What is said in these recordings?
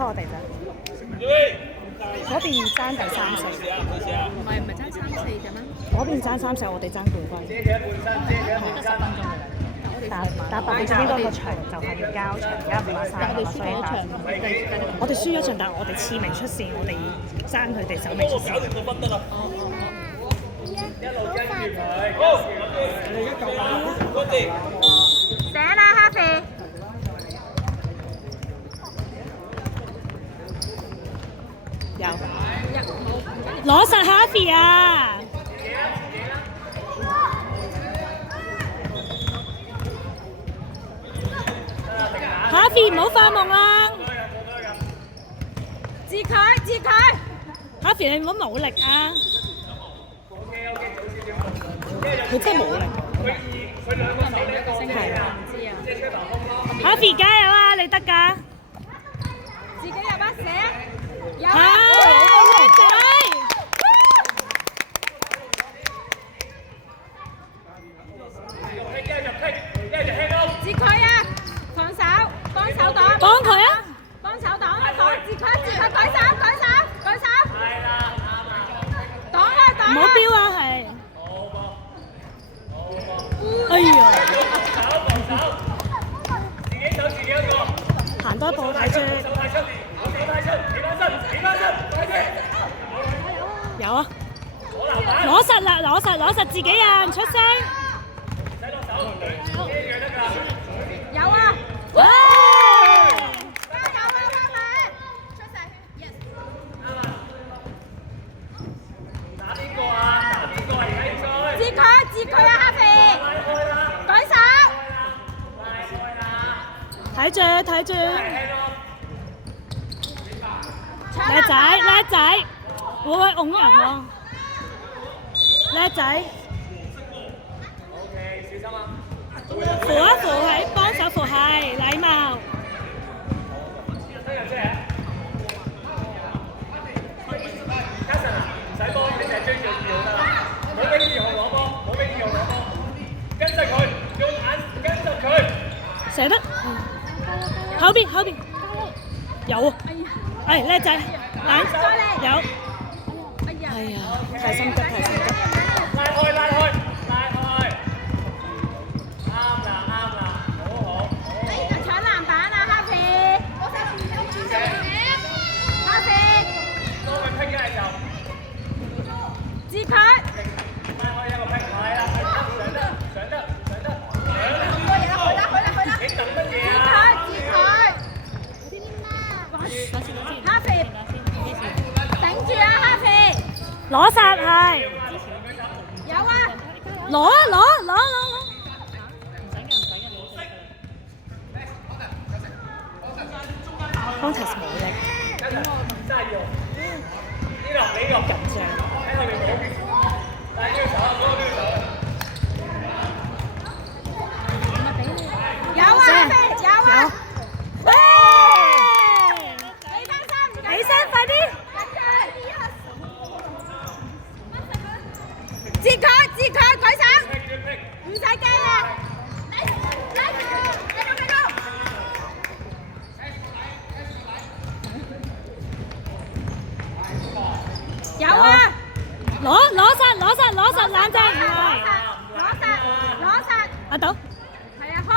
拖我哋啫。嗰邊爭第3、4，唔係爭3、4嘅咩？嗰邊爭3、4，我哋爭冠軍。得10分鐘嘅啫。打8點鐘嗰個場就係要交場，而家5-3，所以打。我哋輸咗場，但係我哋次名出線，我哋爭佢哋首名出線。一路跟住佢，好，你而家夠啦，嗰啲。醒啦，哈肥！有。攞實哈肥啊！哈肥唔好發夢啦！自佢！哈肥你唔好冇力啊！佢真係冇力。佢兩個手你一個係啊！唔知啊。哈肥加油啊！你得㗎！自己入啊，寫！有啊！叻仔！接佢啊！防守，幫手擋。幫佢啊！幫手擋啊！擋！接佢，舉手！係啦，啱啦。擋啊！唔好飆啊！係。哎呀！防守，自己走自己一個。行多一步睇住。手帶出，起翻身，快啲！有啊！攞實啦！攞實自己人出聲。唔使落手，遮住得㗎。有啊！哇！加油啊！出世 ，yes。打邊個啊？接佢啊！哈肥，舉手。睇住。叻仔，會擁人喎。叻仔。OK，小心啊！扶一扶係，幫手扶係，禮貌。Carson啊，唔使幫，你淨係追住佢就得啦。冇俾2號攞波，跟實佢，用眼跟實佢。射得。後邊。有啊！哎，叻仔，眼有。哎呀，太心急。拉開，啱啦，好。搶籃板啊，哈肥！哈肥，多佢拼嘅時候，接佢。拉開一個拼，係啦，上得，你等乜嘢啊？接佢。哈肥，頂住啊，哈肥！攞實係。有啊！攞！Contest 冇力。真係要。呢個緊張。喺後面冇，但係呢個手，嗰個手。有啊，哈肥，有啊！起身，快啲！接佢，舉手！唔使驚啊！有啊！攞實冷靜係。攞實！阿豆。係啊，開！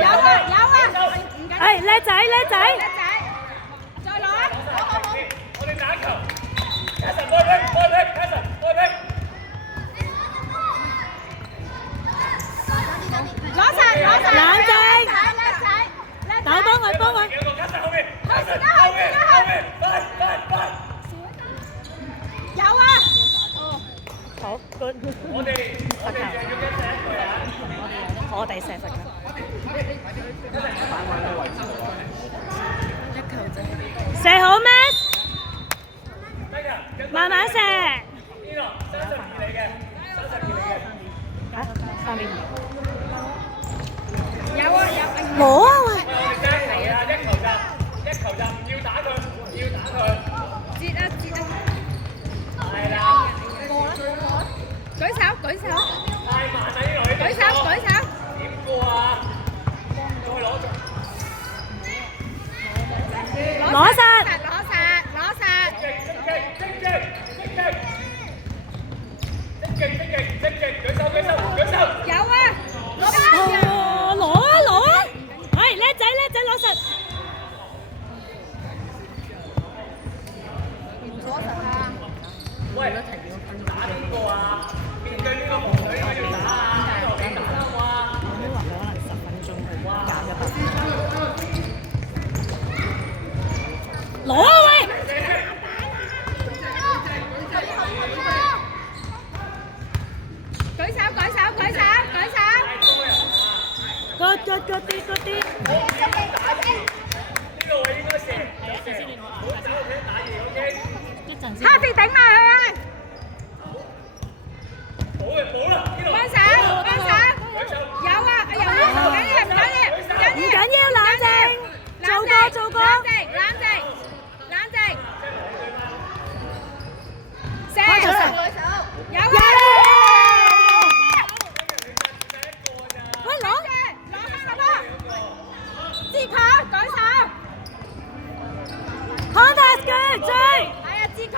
有啊！哎，叻仔！再攞啊！我哋打球，Carson開劈，攞實！冷靜！叻仔！豆幫佢。有個 Carson 後面，快！有啊！好 good。我哋要一射一個啊！我哋射罰㗎。射好咩？慢慢射。呢個32嚟嘅。嚇？32。有啊！攞啊喂！我哋爭球啊！一球就唔要打佢。接啊！係啦。舉手！太慢啦呢女。舉手！點過啊？再攞咗。good good 啲 good 啲。呢個位應該射，就射，唔好走屋企打嘢，OK？一陣先。下次頂埋佢啊！冇嘅，冇啦，呢度。幫手，幫手，有啊，有啊，唔緊要，唔緊要，唔緊要，冷靜，做過做過。冷靜，冷靜，冷靜。射，有啊！喂，攞翻個波，接佢，舉手。Contact good，追。係啊，接佢。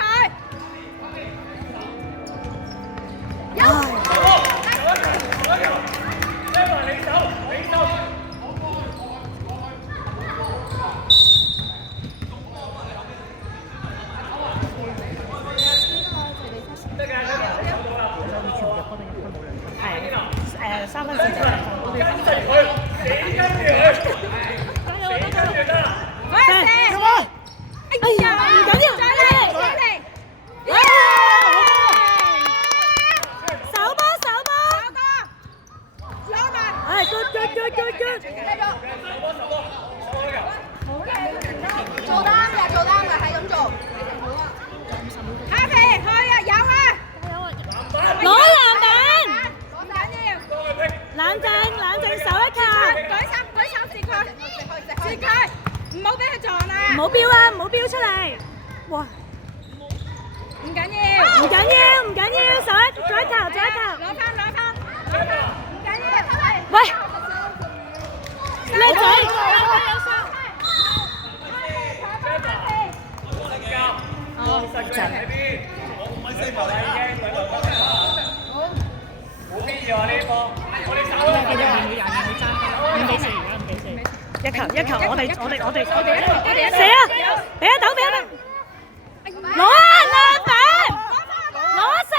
係3分40分。跟住佢，你跟住佢，你跟住得啦。哎呀，唔緊要，再嚟，再嚟。手波手波。攞埋。係 good good good good good。做得啱嘅，做得啱嘅，係咁做。下皮去啊，有啊。攞籃板。唔緊要。冷靜，手一靠。舉手截佢，截佢，唔好俾佢撞啊！唔好飆啊，唔好飆出嚟。哇！唔緊要，手一左一球。攞翻，唔緊要，喂，叻仔。冇必要啊呢個，我哋手啦。一球，我哋射啊！俾一斗，攞啊籃板，攞射，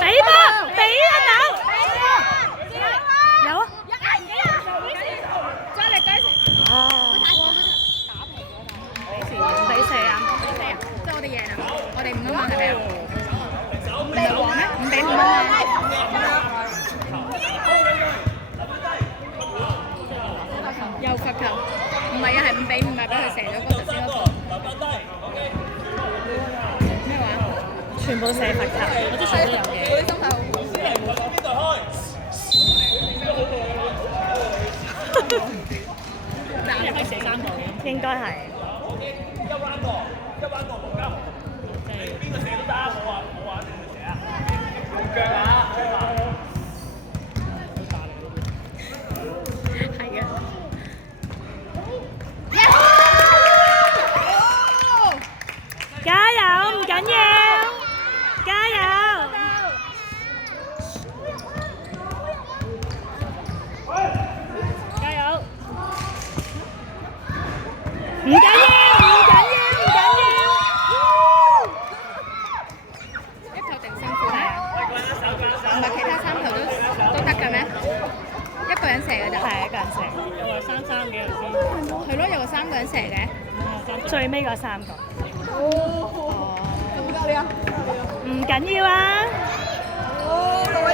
俾波，俾一斗，有啊，再嚟舉手。俾射啊！即係我哋贏啊！我哋5啊嘛，係咪啊？唔係黃咩？5比5啊嘛。又罰球，唔係啊，係5比5啊，俾佢射咗嗰頭先嗰個。咩話？全部射罰球，我啲水都有嘅。嗰啲心態好。你可以射3個嘅，應該係。一彎過國家邊個射都得，冇話一定要射啊！用腳啊！係嘅。加油，唔緊要，加油！加油！唔緊要。一球定勝負係啊？唔係其他3球都得嘅咩？一個人射嘅咋？係一個人射。又話3-3嘅頭先，係咯，有個3個人射嘅。最尾嗰3個。哦。唔緊要啊！哦，6位